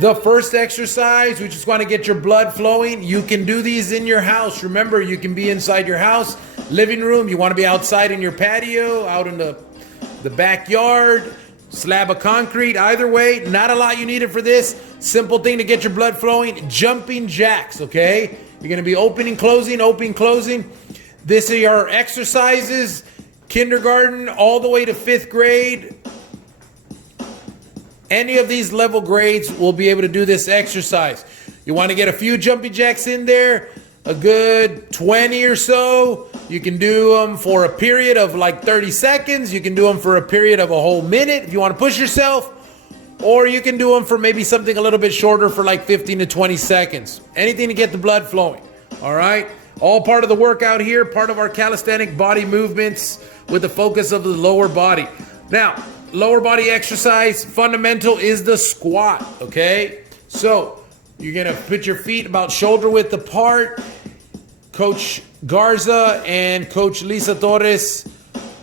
The first exercise, we just want to get your blood flowing. You can do these in your house. Remember, you can be inside your house, living room. You want to be outside in your patio, out in the backyard, slab of concrete. Either way, not a lot you need it for this. Simple thing to get your blood flowing. Jumping jacks, okay? You're going to be opening, closing. This are your exercises, kindergarten all the way to 5th grade. Any of these level grades will be able to do this exercise. You want to get a few jumping jacks in there, a good 20 or so. You can do them for a period of like 30 seconds. You can do them for a period of a whole minute if you want to push yourself. Or you can do them for maybe something a little bit shorter for like 15 to 20 seconds. Anything to get the blood flowing. All right? All part of the workout here, part of our calisthenic body movements with the focus of the lower body. Now, lower body exercise, fundamental is the squat, okay? So, you're gonna put your feet about shoulder width apart. Coach Garza and Coach Lisa Torres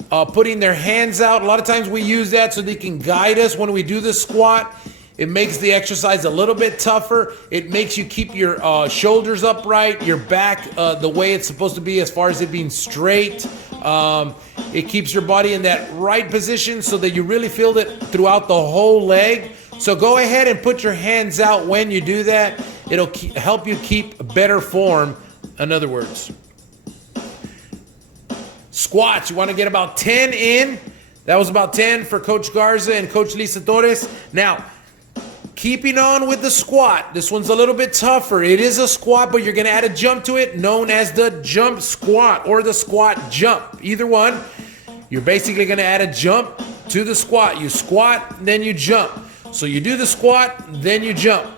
putting their hands out. A lot of times we use that so they can guide us when we do the squat. It makes the exercise a little bit tougher. It makes you keep your shoulders upright, your back the way it's supposed to be as far as it being straight. It keeps your body in that right position so that you really feel it throughout the whole leg. So go ahead and put your hands out when you do that. It'll help you keep better form, in other words. Squats, you want to get about 10 in. That was about 10 for Coach Garza and Coach Lisa Torres. Now, keeping on with the squat. This one's a little bit tougher. It is a squat, but you're going to add a jump to it, known as the jump squat or the squat jump. Either one. You're basically going to add a jump to the squat. You squat, then you jump. So you do the squat, then you jump.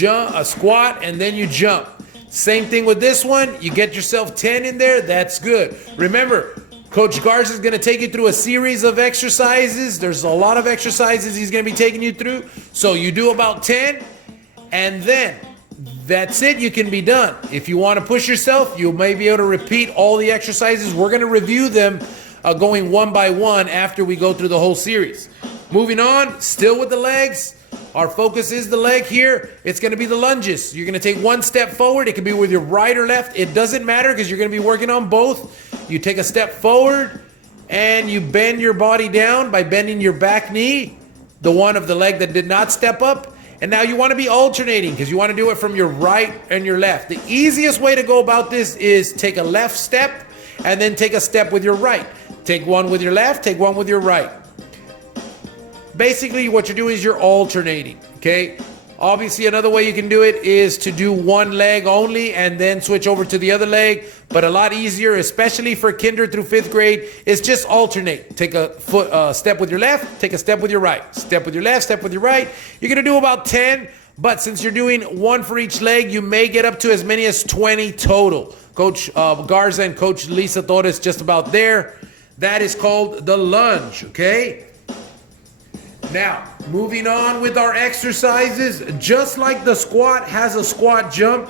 A squat, and then you jump. Same thing with this one. You get yourself 10 in there. That's good. Remember, Coach Garza is going to take you through a series of exercises. There's a lot of exercises he's going to be taking you through. So you do about 10, and then that's it. You can be done. If you want to push yourself, you may be able to repeat all the exercises. We're going to review them going one by one after we go through the whole series. Moving on, still with the legs. Our focus is the leg here. It's going to be the lunges. You're going to take one step forward. It can be with your right or left. It doesn't matter because you're going to be working on both. You take a step forward and you bend your body down by bending your back knee, the one of the leg that did not step up. And now you want to be alternating because you want to do it from your right and your left. The easiest way to go about this is take a left step and then take a step with your right. Take one with your left, take one with your right. Basically, what you're doing is you're alternating, okay? Obviously, another way you can do it is to do one leg only and then switch over to the other leg. But a lot easier, especially for kinder through 5th grade, is just alternate. Take a step with your left, take a step with your right. Step with your left, step with your right. You're going to do about 10, but since you're doing one for each leg, you may get up to as many as 20 total. Coach Garza and Coach Lisa Torres just about there. That is called the lunge, okay? Now, moving on with our exercises, just like the squat has a squat jump,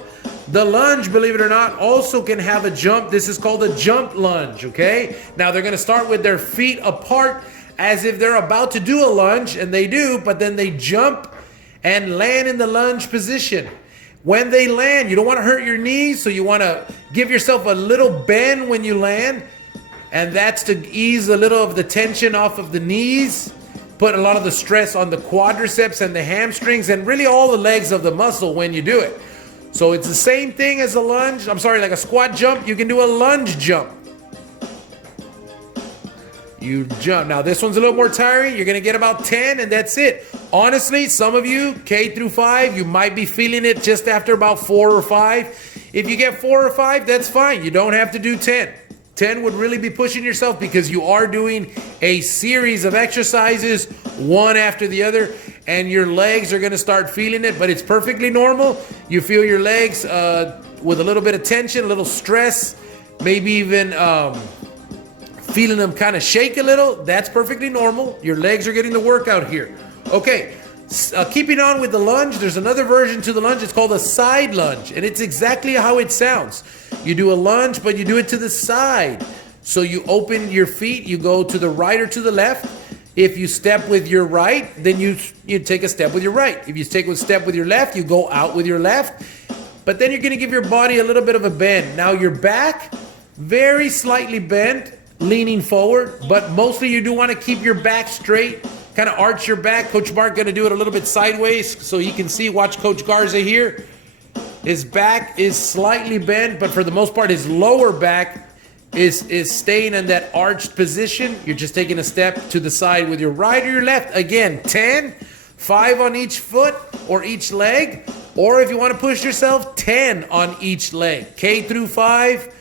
the lunge, believe it or not, also can have a jump. This is called a jump lunge, okay? Now, they're going to start with their feet apart as if they're about to do a lunge, and they do, but then they jump and land in the lunge position. When they land, you don't want to hurt your knees, so you want to give yourself a little bend when you land, and that's to ease a little of the tension off of the knees. Put a lot of the stress on the quadriceps and the hamstrings and really all the legs of the muscle when you do it. So it's the same thing as a lunge. Like a squat jump. You can do a lunge jump. You jump. Now this one's a little more tiring. You're going to get about 10 and that's it. Honestly, some of you, K through 5, you might be feeling it just after about 4 or 5. If you get 4 or 5, that's fine. You don't have to do 10. 10 would really be pushing yourself because you are doing a series of exercises, one after the other, and your legs are going to start feeling it, but it's perfectly normal. You feel your legs with a little bit of tension, a little stress, maybe even feeling them kind of shake a little. That's perfectly normal. Your legs are getting the workout here. Okay, keeping on with the lunge, there's another version to the lunge. It's called a side lunge, and it's exactly how it sounds. You do a lunge, but you do it to the side. So you open your feet, you go to the right or to the left. If you step with your right, then you take a step with your right. If you take a step with your left, you go out with your left. But then you're going to give your body a little bit of a bend. Now your back, very slightly bent, leaning forward, but mostly you do want to keep your back straight, kind of arch your back. Coach Mark going to do it a little bit sideways so you can see. Watch Coach Garza here. His back is slightly bent, but for the most part, his lower back is staying in that arched position. You're just taking a step to the side with your right or your left. Again, 10, 5 on each foot or each leg. Or if you want to push yourself, 10 on each leg. K through 5.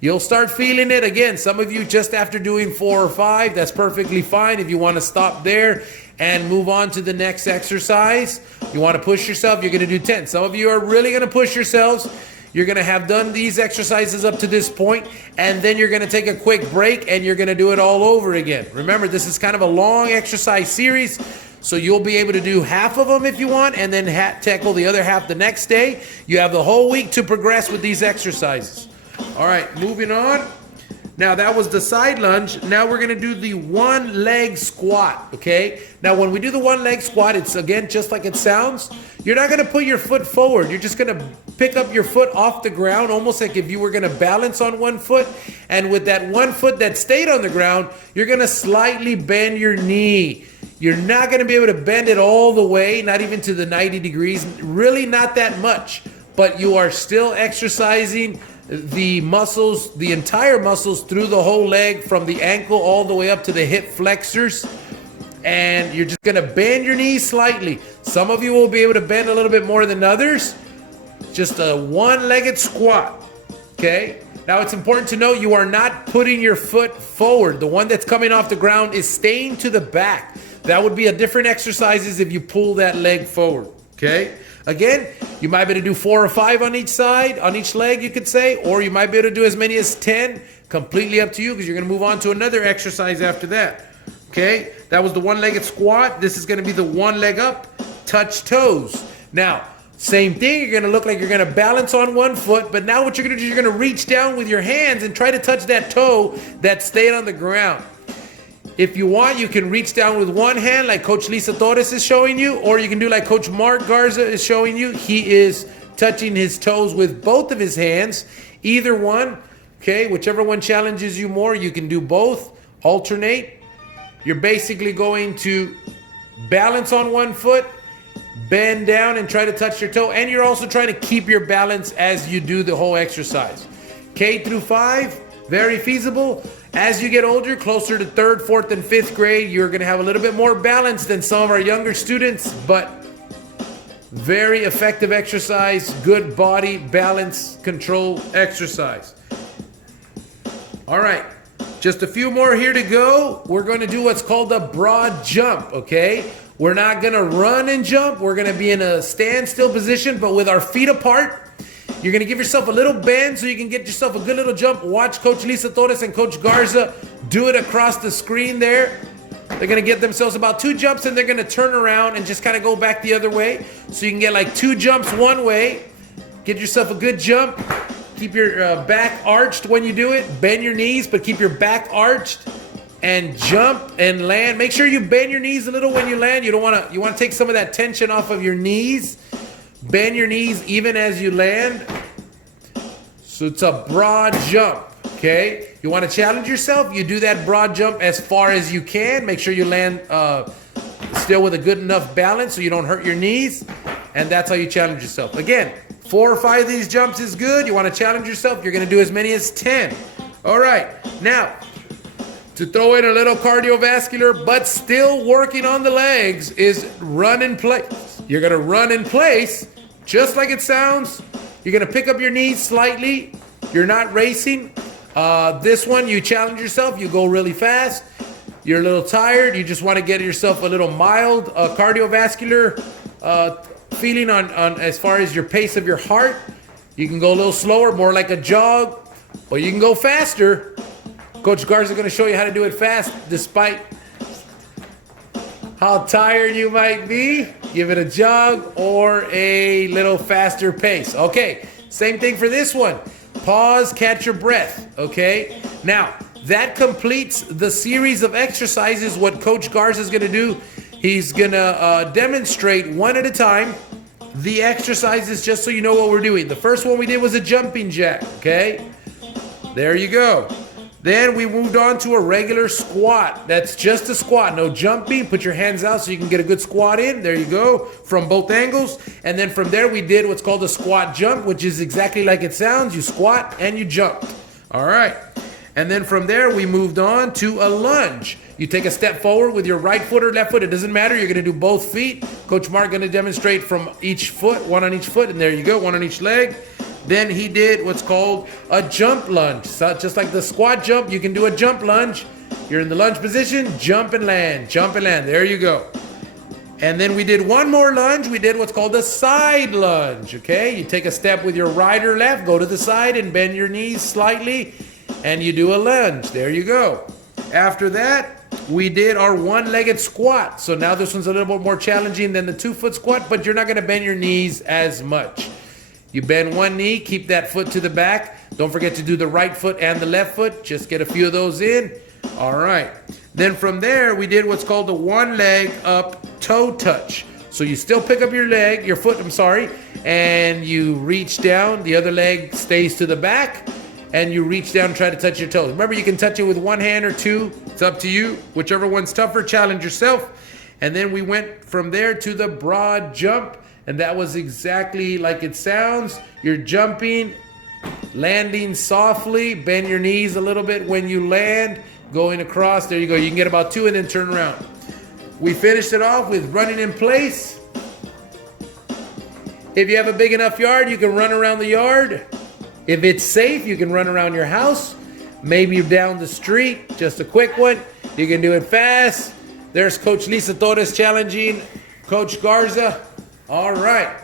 You'll start feeling it. Again, some of you just after doing 4 or 5, that's perfectly fine. If you want to stop there and move on to the next exercise, you want to push yourself, you're going to do 10. Some of you are really going to push yourselves. You're going to have done these exercises up to this point, and then you're going to take a quick break and you're going to do it all over again. Remember, this is kind of a long exercise series, so you'll be able to do half of them if you want, and then tackle the other half the next day. You have the whole week to progress with these exercises. All right, moving on. Now that was the side lunge. Now we're gonna do the one leg squat, okay? Now when we do the one leg squat, it's again, just like it sounds. You're not gonna put your foot forward. You're just gonna pick up your foot off the ground, almost like if you were gonna balance on one foot. And with that one foot that stayed on the ground, you're gonna slightly bend your knee. You're not gonna be able to bend it all the way, not even to the 90 degrees, really not that much, but you are still exercising the muscles, the entire muscles through the whole leg, from the ankle all the way up to the hip flexors. And you're just gonna bend your knees slightly. Some of you will be able to bend a little bit more than others. Just a one-legged squat, okay? Now it's important to know you are not putting your foot forward. The one that's coming off the ground is staying to the back. That would be a different exercises if you pull that leg forward, okay? Again, you might be able to do 4 or 5 on each side, on each leg, you could say, or you might be able to do as many as 10. Completely up to you, because you're going to move on to another exercise after that. Okay, that was the one-legged squat. This is going to be the one leg up, touch toes. Now, same thing. You're going to look like you're going to balance on one foot, but now what you're going to do is you're going to reach down with your hands and try to touch that toe that stayed on the ground. If you want, you can reach down with one hand like Coach Lisa Torres is showing you, or you can do like Coach Mark Garza is showing you. He is touching his toes with both of his hands. Either one, okay, whichever one challenges you more, you can do both. Alternate. You're basically going to balance on one foot, bend down and try to touch your toe, and you're also trying to keep your balance as you do the whole exercise. K through 5, very feasible. As you get older, closer to 3rd, 4th, and 5th grade, you're going to have a little bit more balance than some of our younger students, but very effective exercise, good body balance control exercise. All right, just a few more here to go. We're going to do what's called a broad jump, okay? We're not going to run and jump. We're going to be in a standstill position, but with our feet apart. You're going to give yourself a little bend so you can get yourself a good little jump. Watch Coach Lisa Torres and Coach Garza do it across the screen there. They're going to get themselves about 2 jumps, and they're going to turn around and just kind of go back the other way. So you can get like 2 jumps one way. Get yourself a good jump. Keep your back arched when you do it. Bend your knees, but keep your back arched. And jump and land. Make sure you bend your knees a little when you land. You want to take some of that tension off of your knees. Bend your knees even as you land. So it's a broad jump, okay? You want to challenge yourself? You do that broad jump as far as you can. Make sure you land still with a good enough balance so you don't hurt your knees. And that's how you challenge yourself. Again, 4 or 5 of these jumps is good. You want to challenge yourself? You're going to do as many as 10. All right. Now, to throw in a little cardiovascular, but still working on the legs, is run in place. You're going to run in place, just like it sounds. You're going to pick up your knees slightly. You're not racing. This one, you challenge yourself. You go really fast. You're a little tired. You just want to get yourself a little mild cardiovascular feeling on as far as your pace of your heart. You can go a little slower, more like a jog, but you can go faster. Coach Garza is going to show you how to do it fast, despite how tired you might be. Give it a jog or a little faster pace. Okay, same thing for this one. Pause, catch your breath, okay? Now, that completes the series of exercises. What Coach Garza is going to do, he's going to demonstrate one at a time the exercises, just so you know what we're doing. The first one we did was a jumping jack, okay? There you go. Then we moved on to a regular squat. That's just a squat, no jumping. Put your hands out so you can get a good squat in. There you go, from both angles. And then from there we did what's called a squat jump, which is exactly like it sounds. You squat and you jump. All right. And then from there we moved on to a lunge. You take a step forward with your right foot or left foot. It doesn't matter. You're going to do both feet. Coach Mark going to demonstrate from each foot, one on each foot. And there you go, one on each leg. Then he did what's called a jump lunge. So just like the squat jump, you can do a jump lunge. You're in the lunge position, jump and land, jump and land. There you go. And then we did one more lunge. We did what's called a side lunge, okay? You take a step with your right or left, go to the side and bend your knees slightly, and you do a lunge. There you go. After that, we did our one-legged squat. So now this one's a little bit more challenging than the 2-foot squat, but you're not gonna bend your knees as much. You bend one knee, keep that foot to the back. Don't forget to do the right foot and the left foot. Just get a few of those in. All right. Then from there, we did what's called the one leg up toe touch. So you still pick up your leg, your foot, and you reach down. The other leg stays to the back, and you reach down and try to touch your toes. Remember, you can touch it with one hand or two. It's up to you. Whichever one's tougher, challenge yourself. And then we went from there to the broad jump. And that was exactly like it sounds. You're jumping, landing softly, bend your knees a little bit when you land, going across. There you go. You can get about 2 and then turn around. We finished it off with running in place. If you have a big enough yard, you can run around the yard. If it's safe, you can run around your house. Maybe you're down the street, just a quick one. You can do it fast. There's Coach Lisa Torres challenging Coach Garza. All right.